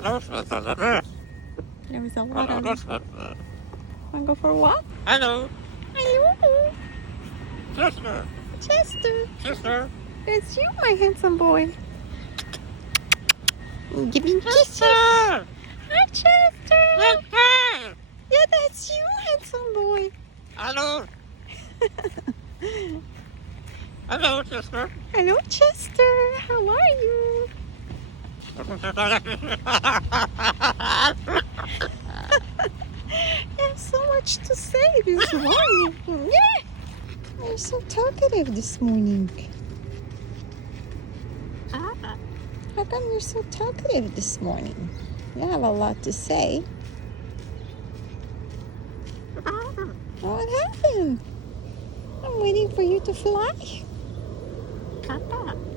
There is a lot of them. Wanna go for a walk? Hello. Hello. Chester. Chester. Chester. It's you, my handsome boy. Give me kisses. Chester. Hi, Chester. Chester. Yeah, that's you, handsome boy. Hello. Hello, Chester. Hello, Chester. How are you? You have so much to say this morning. Yeah. You're so talkative this morning. How come you're so talkative this morning? You have a lot to say. What happened? I'm waiting for you to fly.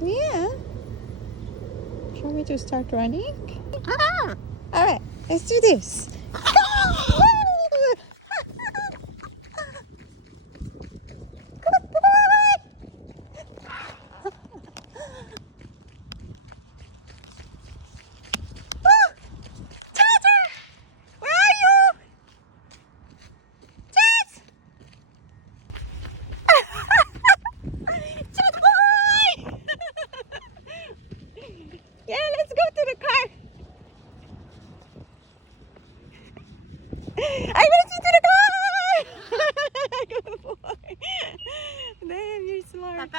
Yeah. Shall we just start running? All right, let's do this. Good boy. Oh, Chester, where are you? Chester. Good boy. Yeah, let's go to the car. I went into the car! Good boy. Damn, you're smart.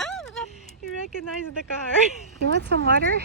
You recognize the car. You want some water?